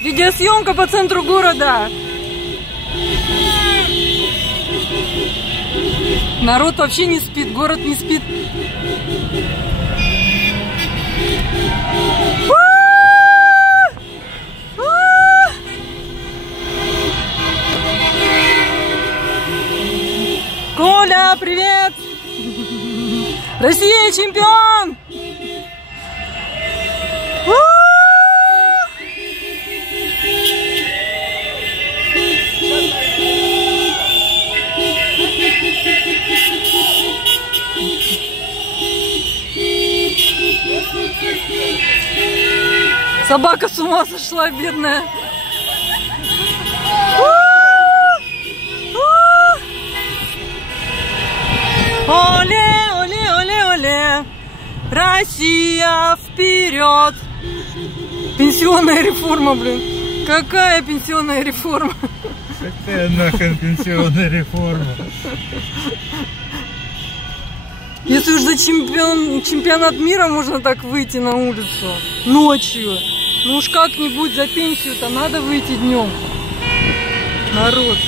Видеосъемка по центру города. Народ вообще не спит, город не спит. Коля, привет! Россия чемпион! Собака с ума сошла, бедная. Оле, оле, оле, оле. Россия вперед. Пенсионная реформа, блин. Какая пенсионная реформа? Какая нахрен пенсионная реформа? Если уж за чемпионат мира можно так выйти на улицу ночью, ну уж как-нибудь за пенсию-то надо выйти днем. Народ.